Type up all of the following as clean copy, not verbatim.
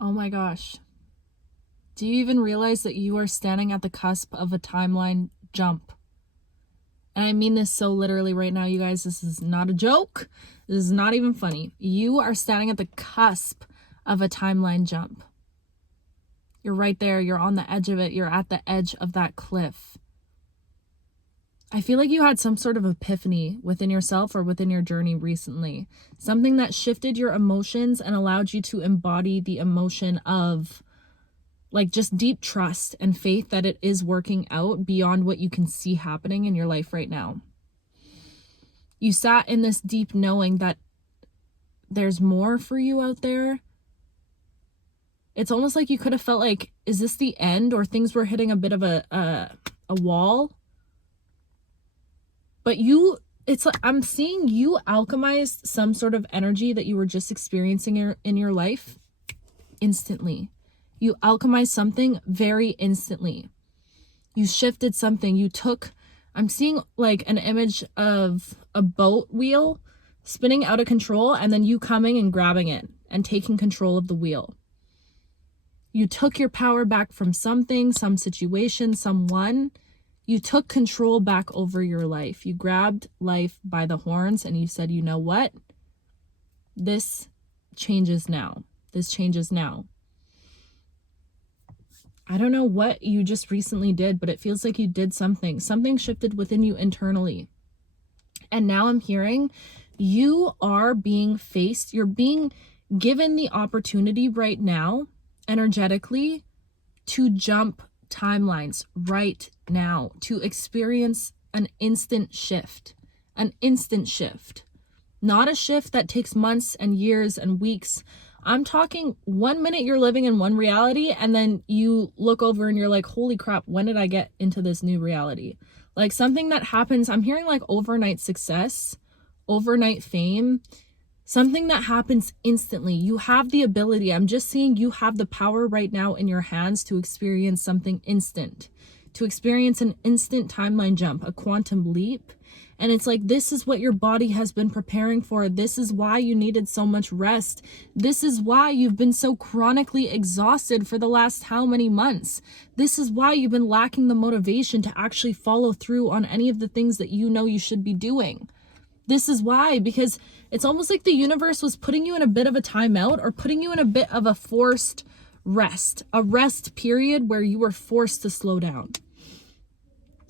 Oh my gosh. Do you even realize that you are standing at the cusp of a timeline jump? And I mean this so literally right now, you guys. This is not a joke. This is not even funny. You are standing at the cusp of a timeline jump. You're right there. You're on the edge of it. You're at the edge of that cliff. I feel like you had some sort of epiphany within yourself or within your journey recently. Something that shifted your emotions and allowed you to embody the emotion of like just deep trust and faith that it is working out beyond what you can see happening in your life right now. You sat in this deep knowing that there's more for you out there. It's almost like you could have felt like, is this the end? Or things were hitting a bit of a wall. But it's like I'm seeing you alchemize some sort of energy that you were just experiencing in your life instantly. You alchemized something very instantly. You shifted something. I'm seeing like an image of a boat wheel spinning out of control and then you coming and grabbing it and taking control of the wheel. You took your power back from something, some situation, someone. You took control back over your life. You grabbed life by the horns and you said, you know what? This changes now. This changes now. I don't know what you just recently did, but it feels like you did something. Something shifted within you internally. And now I'm hearing you are being faced. You're being given the opportunity right now, energetically, to jump timelines right now, to experience an instant shift. An instant shift. Not a shift that takes months and years and weeks. I'm talking 1 minute you're living in one reality and then you look over and you're like, holy crap, when did I get into this new reality? Like something that happens, I'm hearing like overnight success, overnight fame, something that happens instantly. You have the ability. I'm just seeing you have the power right now in your hands to experience something instant, to experience an instant timeline jump, a quantum leap. And it's like, this is what your body has been preparing for. This is why you needed so much rest. This is why you've been so chronically exhausted for the last how many months. This is why you've been lacking the motivation to actually follow through on any of the things that you know you should be doing. This is why, because it's almost like the universe was putting you in a bit of a timeout or putting you in a bit of a forced rest, a rest period where you were forced to slow down.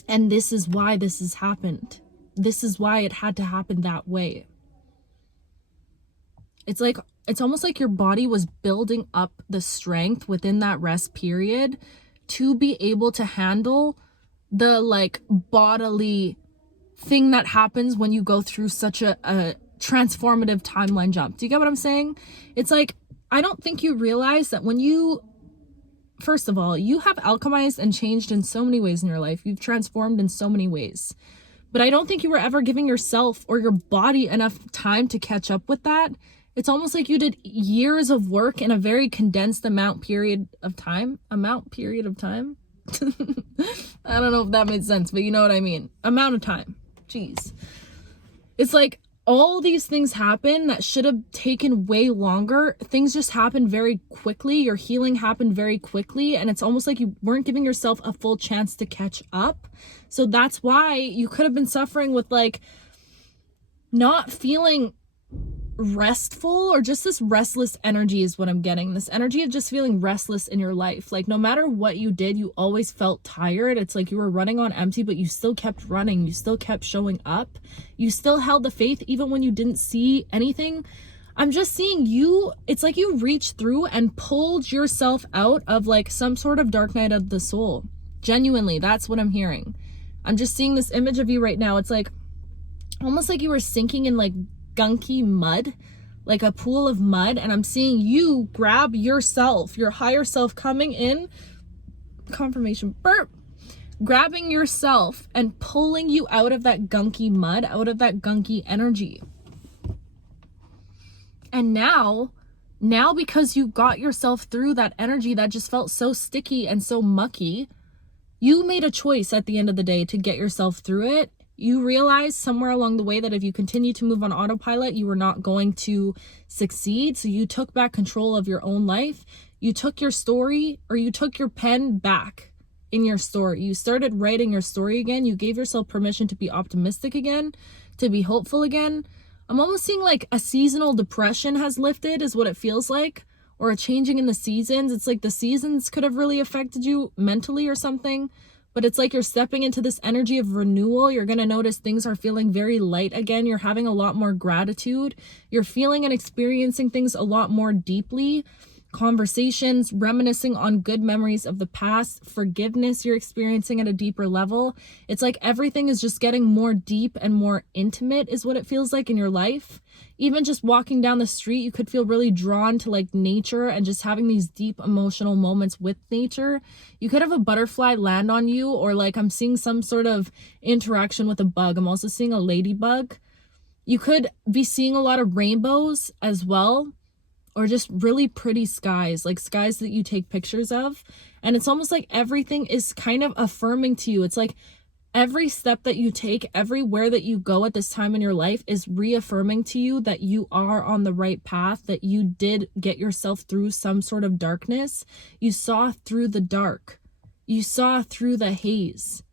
And this is why this has happened. This is why it had to happen that way. It's almost like your body was building up the strength within that rest period to be able to handle the like bodily thing that happens when you go through such a transformative timeline jump. Do you get what I'm saying? It's like, I don't think you realize that when you, first of all, you have alchemized and changed in so many ways in your life. You've transformed in so many ways. But I don't think you were ever giving yourself or your body enough time to catch up with that. It's almost like you did years of work in a very condensed period of time. I don't know if that made sense, but you know what I mean. Amount of time. Jeez. It's like all these things happen that should have taken way longer. Things just happened very quickly. Your healing happened very quickly. And it's almost like you weren't giving yourself a full chance to catch up. So that's why you could have been suffering with like not feeling restful, or just this restless energy is what I'm getting. This energy of just feeling restless in your life. Like no matter what you did, you always felt tired. It's like you were running on empty, but you still kept running. You still kept showing up. You still held the faith even when you didn't see anything. I'm just seeing you, it's like you reached through and pulled yourself out of like some sort of dark night of the soul. Genuinely, that's what I'm hearing. I'm just seeing this image of you right now. It's like almost like you were sinking in like gunky mud, like a pool of mud, and I'm seeing you grab yourself, your higher self coming in, confirmation burp, grabbing yourself and pulling you out of that gunky mud, out of that gunky energy. And now because you got yourself through that energy that just felt so sticky and so mucky, you made a choice at the end of the day to get yourself through it. You realized somewhere along the way that if you continue to move on autopilot, you were not going to succeed. So you took back control of your own life. You took your story, or you took your pen back in your story. You started writing your story again. You gave yourself permission to be optimistic again, to be hopeful again. I'm almost seeing like a seasonal depression has lifted is what it feels like, or a changing in the seasons. It's like the seasons could have really affected you mentally or something. But it's like you're stepping into this energy of renewal. You're going to notice things are feeling very light again. You're having a lot more gratitude. You're feeling and experiencing things a lot more deeply. Conversations, reminiscing on good memories of the past, forgiveness you're experiencing at a deeper level. It's like everything is just getting more deep and more intimate is what it feels like in your life. Even just walking down the street, you could feel really drawn to like nature and just having these deep emotional moments with nature. You could have a butterfly land on you, or like I'm seeing some sort of interaction with a bug. I'm also seeing a ladybug. You could be seeing a lot of rainbows as well, or just really pretty skies, like skies that you take pictures of. And it's almost like everything is kind of affirming to you. It's like every step that you take, everywhere that you go at this time in your life is reaffirming to you that you are on the right path, that you did get yourself through some sort of darkness. You saw through the dark. You saw through the haze.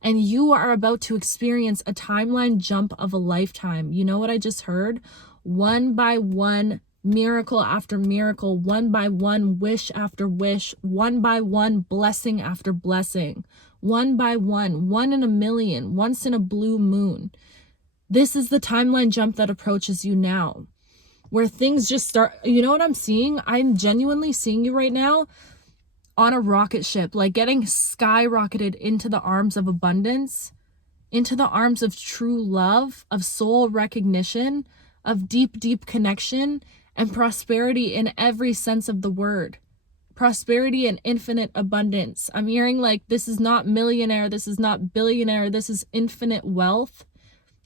And you are about to experience a timeline jump of a lifetime. You know what I just heard? One by one, miracle after miracle, one by one, wish after wish, one by one, blessing after blessing, one by one in a million, once in a blue moon. This is the timeline jump that approaches you now, where things just start. You know what I'm seeing? I'm genuinely seeing you right now on a rocket ship, like getting skyrocketed into the arms of abundance, into the arms of true love, of soul recognition, of deep, deep connection, and prosperity in every sense of the word. Prosperity and infinite abundance. I'm hearing like this is not millionaire, this is not billionaire, this is infinite wealth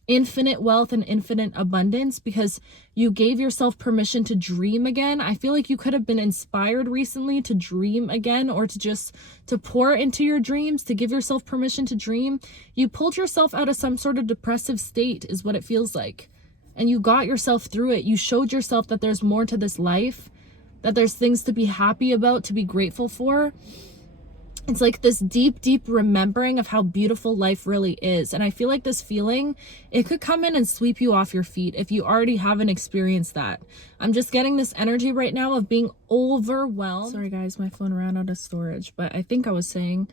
and infinite abundance, because you gave yourself permission to dream again. I feel like you could have been inspired recently to dream again, or to pour into your dreams, to give yourself permission to dream. You pulled yourself out of some sort of depressive state is what it feels like. And you got yourself through it. You showed yourself that there's more to this life, that there's things to be happy about, to be grateful for. It's like this deep, deep remembering of how beautiful life really is. And I feel like this feeling, it could come in and sweep you off your feet if you already haven't experienced that. I'm just getting this energy right now of being overwhelmed. Sorry guys, my phone ran out of storage, but I think I was saying,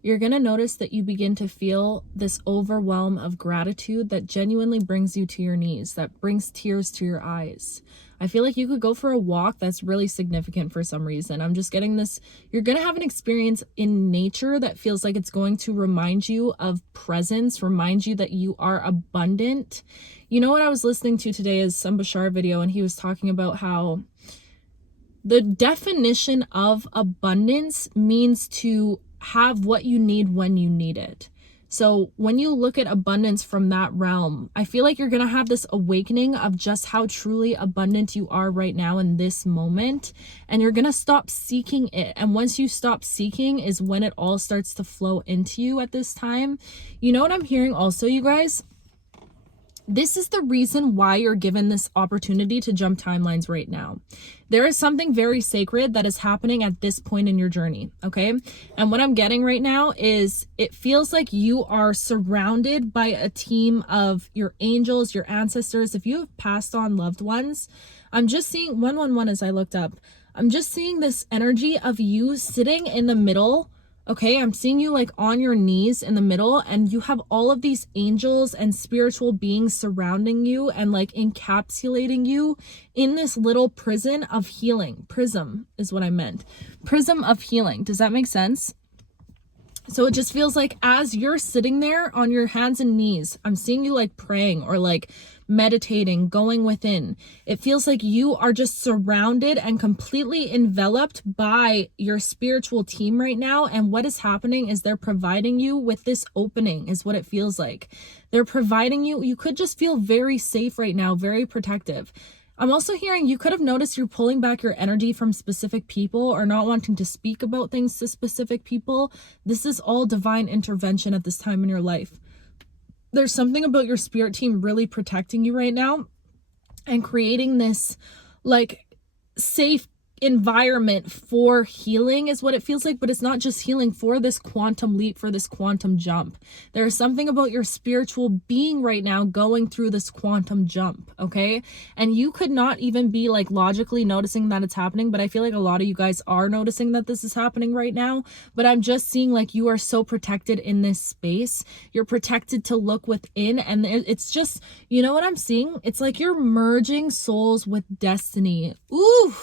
you're going to notice that you begin to feel this overwhelm of gratitude that genuinely brings you to your knees, that brings tears to your eyes. I feel like you could go for a walk that's really significant for some reason. I'm just getting this. You're going to have an experience in nature that feels like it's going to remind you of presence, remind you that you are abundant. You know what I was listening to today is some Bashar video, and he was talking about how the definition of abundance means to have what you need when you need it. So when you look at abundance from that realm, I feel like you're going to have this awakening of just how truly abundant you are right now in this moment. And you're going to stop seeking it. And once you stop seeking is when it all starts to flow into you at this time. You know what I'm hearing also, you guys? This is the reason why you're given this opportunity to jump timelines right now. There is something very sacred that is happening at this point in your journey, okay? And what I'm getting right now is it feels like you are surrounded by a team of your angels, your ancestors. If you have passed on loved ones, I'm just seeing 111 as I looked up. I'm just seeing this energy of you sitting in the middle. Okay, I'm seeing you like on your knees in the middle, and you have all of these angels and spiritual beings surrounding you and like encapsulating you in this little prison of healing. Prism is what I meant. Prism of healing. Does that make sense? So it just feels like as you're sitting there on your hands and knees, I'm seeing you like praying or like meditating, going within. It feels like you are just surrounded and completely enveloped by your spiritual team right now. And what is happening is they're providing you with this opening is what it feels like. They're providing you could just feel very safe right now, very protective. I'm also hearing you could have noticed you're pulling back your energy from specific people or not wanting to speak about things to specific people. This is all divine intervention at this time in your life. There's something about your spirit team really protecting you right now and creating this like safe environment for healing is what it feels like, but it's not just healing, for this quantum leap, for this quantum jump. There's something about your spiritual being right now going through this quantum jump, okay? And you could not even be like logically noticing that it's happening, but I feel like a lot of you guys are noticing that this is happening right now. But I'm just seeing like you are so protected in this space. You're protected to look within, and it's just, you know what I'm seeing? It's like you're merging souls with destiny. Ooh,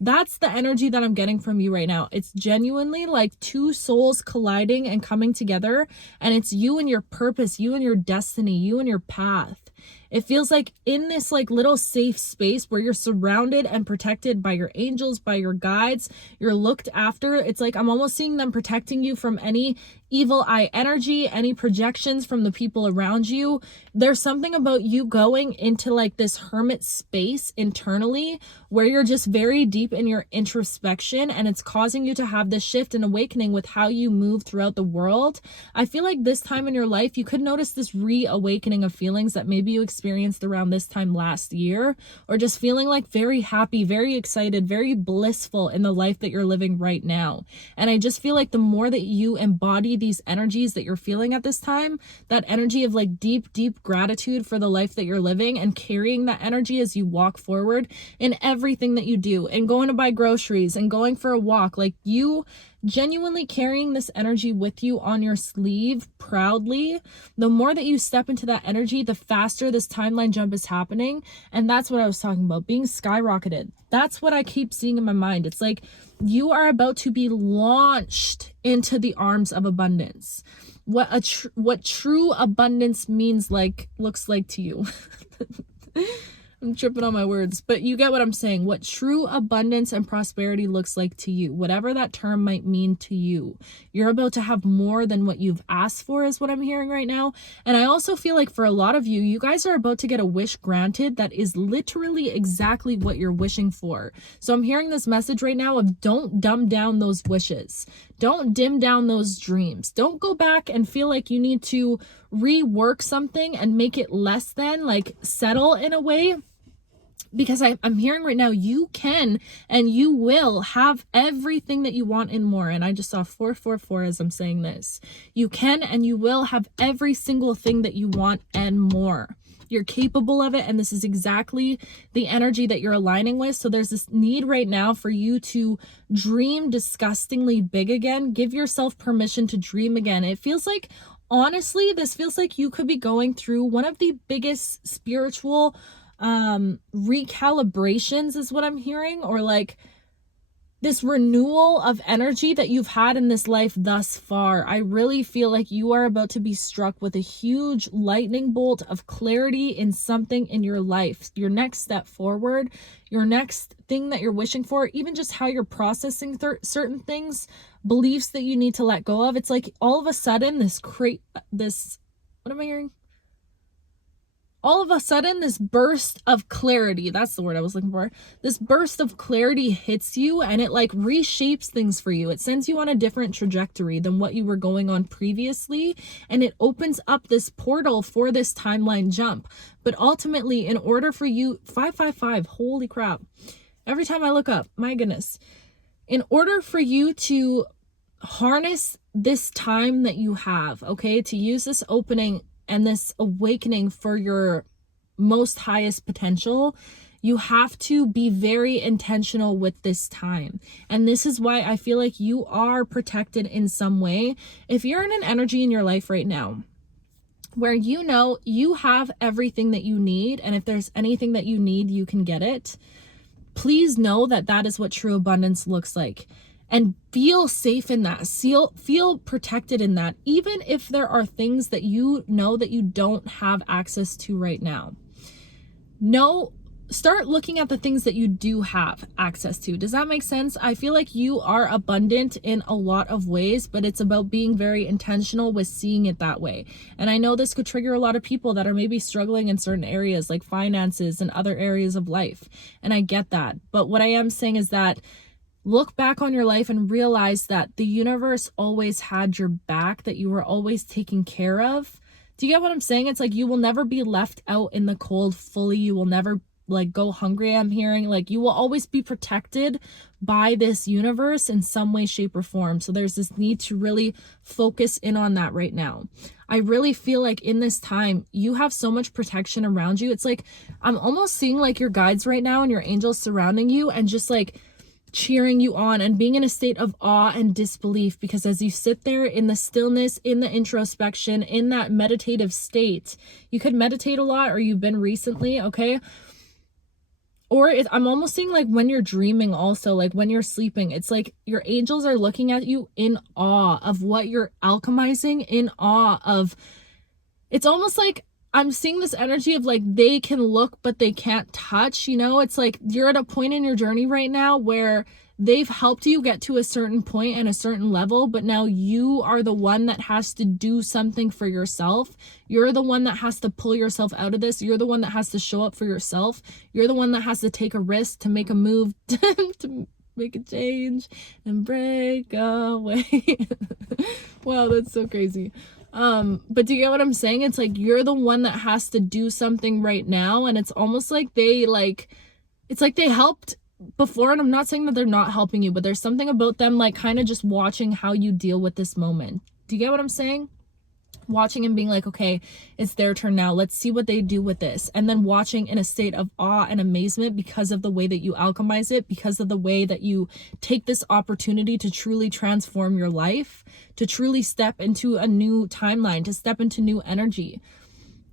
that's the energy that I'm getting from you right now. It's genuinely like two souls colliding and coming together, and it's you and your purpose, you and your destiny, you and your path. It feels like in this like little safe space where you're surrounded and protected by your angels, by your guides, you're looked after. It's like I'm almost seeing them protecting you from any evil eye energy, any projections from the people around you. There's something about you going into like this hermit space internally where you're just very deep in your introspection, and it's causing you to have this shift and awakening with how you move throughout the world. I feel like this time in your life, you could notice this reawakening of feelings that maybe you experienced around this time last year, or just feeling like very happy, very excited, very blissful in the life that you're living right now. And I just feel like the more that you embody these energies that you're feeling at this time, that energy of like deep, deep gratitude for the life that you're living, and carrying that energy as you walk forward in everything that you do, and going to buy groceries and going for a walk, like you genuinely carrying this energy with you on your sleeve proudly. The more that you step into that energy, the faster this timeline jump is happening. And that's what I was talking about, being skyrocketed. That's what I keep seeing in my mind. It's like you are about to be launched into the arms of abundance. What true abundance means, like, looks like to you. I'm tripping on my words, but you get what I'm saying. What true abundance and prosperity looks like to you, whatever that term might mean to you. You're about to have more than what you've asked for, is what I'm hearing right now. And I also feel like for a lot of you, you guys are about to get a wish granted that is literally exactly what you're wishing for. So I'm hearing this message right now of don't dumb down those wishes. Don't dim down those dreams. Don't go back and feel like you need to rework something and make it less than, like, settle in a way. Because I'm hearing right now, you can and you will have everything that you want and more. And I just saw 444 as I'm saying this. You can and you will have every single thing that you want and more. You're capable of it, and this is exactly the energy that you're aligning with. So there's this need right now for you to dream disgustingly big again. Give yourself permission to dream again. It feels like, honestly, this feels like you could be going through one of the biggest spiritual recalibrations, is what I'm hearing, or like this renewal of energy that you've had in this life thus far. I really feel like you are about to be struck with a huge lightning bolt of clarity in something in your life. Your next step forward, your next thing that you're wishing for, even just how you're processing certain things, beliefs that you need to let go of. It's like all of a sudden what am I hearing? All of a sudden, this burst of clarity, that's the word I was looking for. This burst of clarity hits you, and it like reshapes things for you. It sends you on a different trajectory than what you were going on previously. And it opens up this portal for this timeline jump. But ultimately, in order for you, 555, holy crap. Every time I look up, my goodness. In order for you to harness this time that you have, okay, to use this opening and this awakening for your most highest potential, you have to be very intentional with this time. And this is why I feel like you are protected in some way. If you're in an energy in your life right now where you know you have everything that you need, and if there's anything that you need, you can get it, please know that that is what true abundance looks like. And feel safe in that. Feel protected in that, even if there are things that you know that you don't have access to right now. Start looking at the things that you do have access to. Does that make sense? I feel like you are abundant in a lot of ways, but it's about being very intentional with seeing it that way. And I know this could trigger a lot of people that are maybe struggling in certain areas like finances and other areas of life. And I get that. But what I am saying is that look back on your life and realize that the universe always had your back, that you were always taken care of. Do you get what I'm saying? It's like you will never be left out in the cold fully. You will never like go hungry. I'm hearing like you will always be protected by this universe in some way, shape, or form. So there's this need to really focus in on that right now. I really feel like in this time you have so much protection around you. It's like I'm almost seeing like your guides right now and your angels surrounding you and just like cheering you on and being in a state of awe and disbelief, because as you sit there in the stillness, in the introspection, in that meditative state, you could meditate a lot, or you've been recently, okay? Or I'm almost seeing like when you're dreaming also, like when you're sleeping, it's like your angels are looking at you in awe of what you're alchemizing, in awe of, it's almost like I'm seeing this energy of like they can look but they can't touch, you know? It's like you're at a point in your journey right now where they've helped you get to a certain point and a certain level, but now you are the one that has to do something for yourself. You're the one that has to pull yourself out of this. You're the one that has to show up for yourself. You're the one that has to take a risk, to make a move, to make a change and break away. Wow, that's so crazy. But do you get what I'm saying? It's like you're the one that has to do something right now, and it's almost like it's like they helped before, and I'm not saying that they're not helping you, but there's something about them like kind of just watching how you deal with this moment. Do you get what I'm saying? Watching and being like, okay, it's their turn now. Let's see what they do with this. And then watching in a state of awe and amazement because of the way that you alchemize it, because of the way that you take this opportunity to truly transform your life, to truly step into a new timeline, to step into new energy.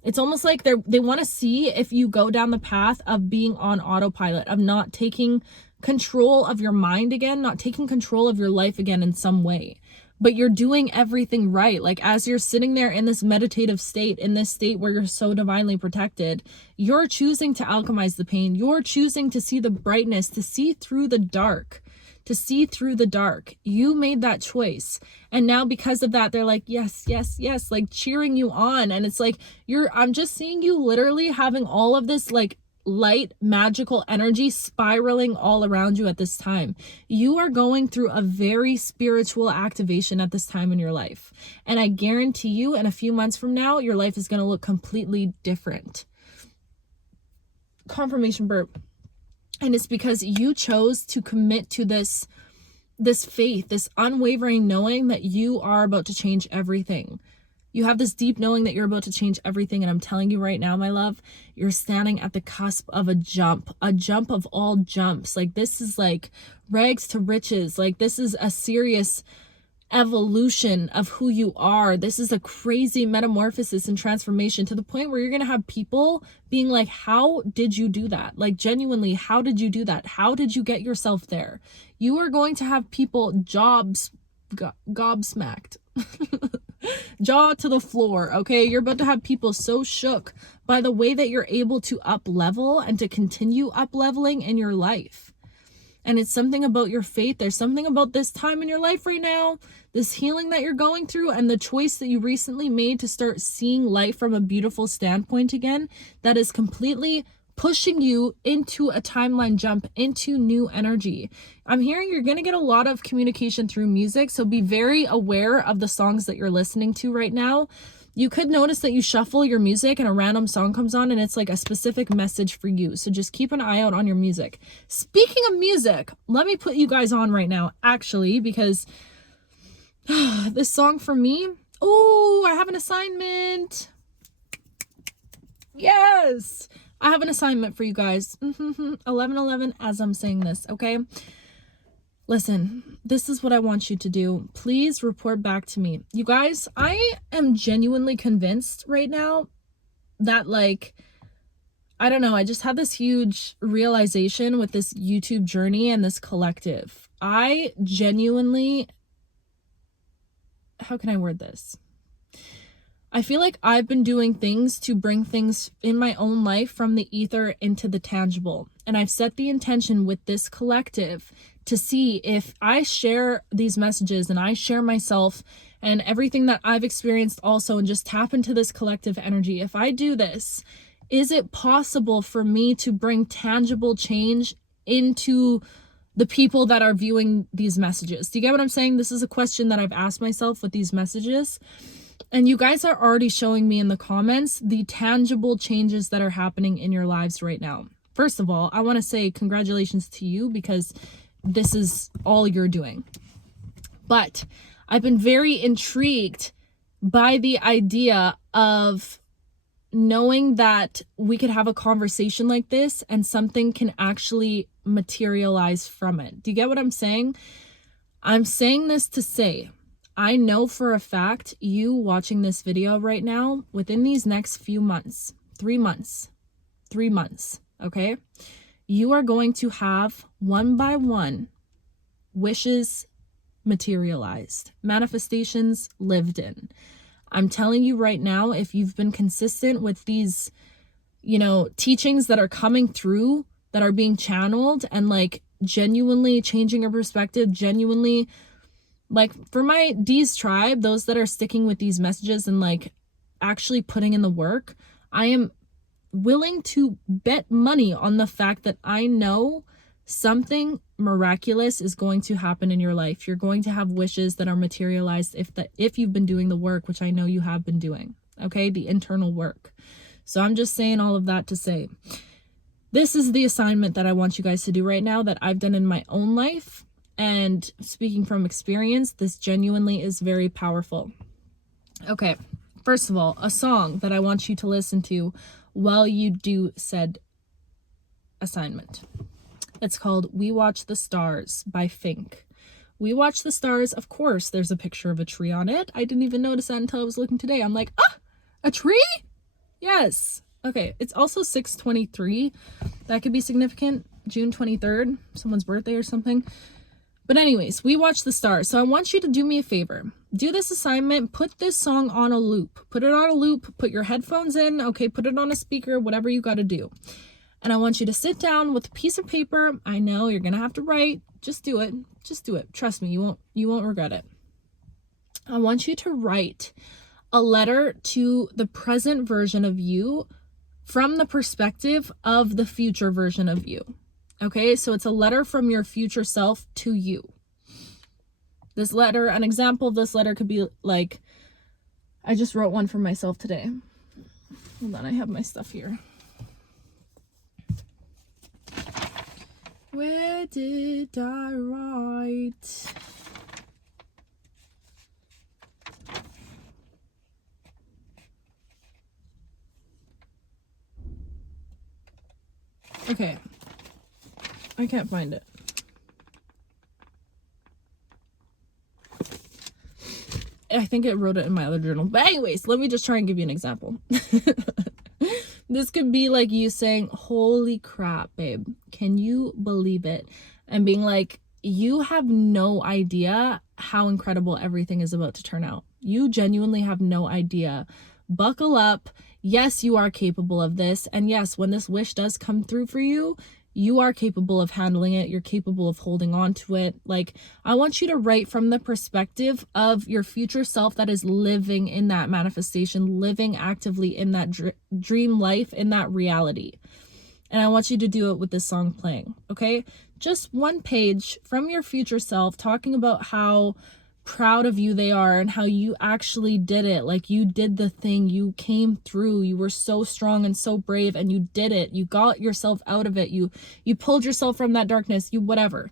It's almost like they want to see if you go down the path of being on autopilot, of not taking control of your mind again, not taking control of your life again in some way. But you're doing everything right. Like as you're sitting there in this meditative state, in this state where you're so divinely protected, you're choosing to alchemize the pain. You're choosing to see the brightness, to see through the dark, to see through the dark. You made that choice. And now because of that, they're like, yes, yes, yes, like cheering you on. And it's like, I'm just seeing you literally having all of this like light, magical energy spiraling all around you at this time. You are going through a very spiritual activation at this time in your life. And I guarantee you in a few months from now, your life is going to look completely different. Confirmation burp. And it's because you chose to commit to this faith, this unwavering knowing that you are about to change everything. You have this deep knowing that you're about to change everything. And I'm telling you right now, my love, you're standing at the cusp of a jump of all jumps. Like this is like rags to riches. Like this is a serious evolution of who you are. This is a crazy metamorphosis and transformation to the point where you're going to have people being like, how did you do that? Like genuinely, how did you do that? How did you get yourself there? You are going to have people gobsmacked. Jaw to the floor, okay? You're about to have people so shook by the way that you're able to up level and to continue up leveling in your life. And it's something about your faith. There's something about this time in your life right now, this healing that you're going through, and the choice that you recently made to start seeing life from a beautiful standpoint again, that is completely pushing you into a timeline jump, into new energy. I'm hearing you're going to get a lot of communication through music, so be very aware of the songs that you're listening to right now. You could notice that you shuffle your music and a random song comes on and it's like a specific message for you. So just keep an eye out on your music. Speaking of music, let me put you guys on right now, actually, because this song for me, oh, I have an assignment. Yes. I have an assignment for you guys. 11:11 as I'm saying this, okay? Listen, this is what I want you to do. Please report back to me. You guys, I am genuinely convinced right now that like, I don't know, I just had this huge realization with this YouTube journey and this collective. I genuinely, how can I word this? I feel like I've been doing things to bring things in my own life from the ether into the tangible. And I've set the intention with this collective to see if I share these messages and I share myself and everything that I've experienced also, and just tap into this collective energy. If I do this, is it possible for me to bring tangible change into the people that are viewing these messages? Do you get what I'm saying? This is a question that I've asked myself with these messages. And you guys are already showing me in the comments the tangible changes that are happening in your lives right now. First of all, I want to say congratulations to you because this is all you're doing. But I've been very intrigued by the idea of knowing that we could have a conversation like this and something can actually materialize from it. Do you get what I'm saying? I'm saying this to say, I know for a fact you watching this video right now, within these next few months, 3 months, okay? You are going to have one by one wishes materialized, manifestations lived in. I'm telling you right now, if you've been consistent with these, teachings that are coming through, that are being channeled and like genuinely changing your perspective, genuinely, like for my D's tribe, those that are sticking with these messages and like actually putting in the work, I am willing to bet money on the fact that I know something miraculous is going to happen in your life. You're going to have wishes that are materialized if you've been doing the work, which I know you have been doing, okay? The internal work. So I'm just saying all of that to say, this is the assignment that I want you guys to do right now that I've done in my own life. And speaking from experience, this genuinely is very powerful. Okay, first of all, a song that I want you to listen to while you do said assignment. It's called We Watch the Stars by Fink. We Watch the Stars, of course, there's a picture of a tree on it. I didn't even notice that until I was looking today. I'm like, a tree? Yes. Okay, it's also 6/23. That could be significant. June 23rd, someone's birthday or something. But anyways, We Watch the Stars. So I want you to do me a favor. Do this assignment. Put this song on a loop. Put it on a loop. Put your headphones in. Okay, put it on a speaker, whatever you got to do. And I want you to sit down with a piece of paper. I know you're going to have to write. Just do it. Just do it. Trust me, you won't regret it. I want you to write a letter to the present version of you from the perspective of the future version of you. Okay, so it's a letter from your future self to you. This letter, an example of this letter could be like, I just wrote one for myself today. Hold on, I have my stuff here. Where did I write? Okay. I can't find it. I think I wrote it in my other journal. But anyways, let me just try and give you an example. This could be like you saying, holy crap, babe. Can you believe it? And being like, you have no idea how incredible everything is about to turn out. You genuinely have no idea. Buckle up. Yes, you are capable of this. And yes, when this wish does come through for you, you are capable of handling it. You're capable of holding on to it. Like, I want you to write from the perspective of your future self that is living in that manifestation, living actively in that dream life, in that reality. And I want you to do it with this song playing, okay? Just one page from your future self talking about how proud of you they are and how you actually did it. Like, you did the thing, you came through, you were so strong and so brave, and you did it. You got yourself out of it. You pulled yourself from that darkness, you whatever.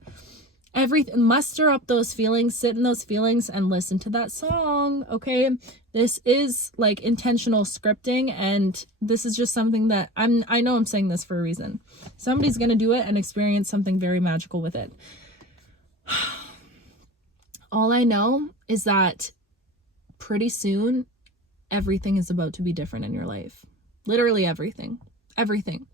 Everything, muster up those feelings, sit in those feelings and listen to that song, okay? This is like intentional scripting, and this is just something that I know I'm saying this for a reason. Somebody's going to do it and experience something very magical with it. All I know is that pretty soon, everything is about to be different in your life. Literally everything. Everything.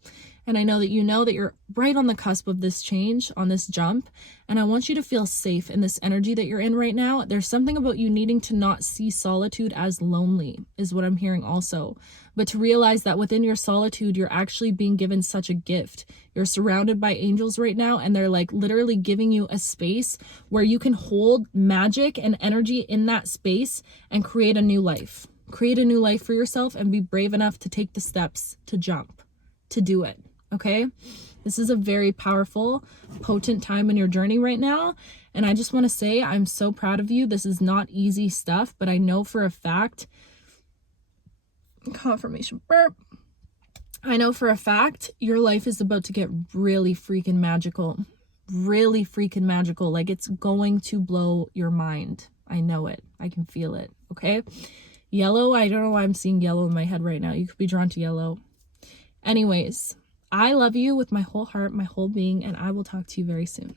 And I know that you're right on the cusp of this change, on this jump. And I want you to feel safe in this energy that you're in right now. There's something about you needing to not see solitude as lonely, is what I'm hearing also. But to realize that within your solitude, you're actually being given such a gift. You're surrounded by angels right now, and they're like literally giving you a space where you can hold magic and energy in that space and create a new life. Create a new life for yourself and be brave enough to take the steps to jump, to do it. Okay? This is a very powerful, potent time in your journey right now. And I just want to say, I'm so proud of you. This is not easy stuff, but I know for a fact Confirmation burp. I know for a fact your life is about to get really freaking magical. Really freaking magical. Like, it's going to blow your mind. I know it. I can feel it. Okay? Yellow, I don't know why I'm seeing yellow in my head right now. You could be drawn to yellow. Anyways, I love you with my whole heart, my whole being, and I will talk to you very soon.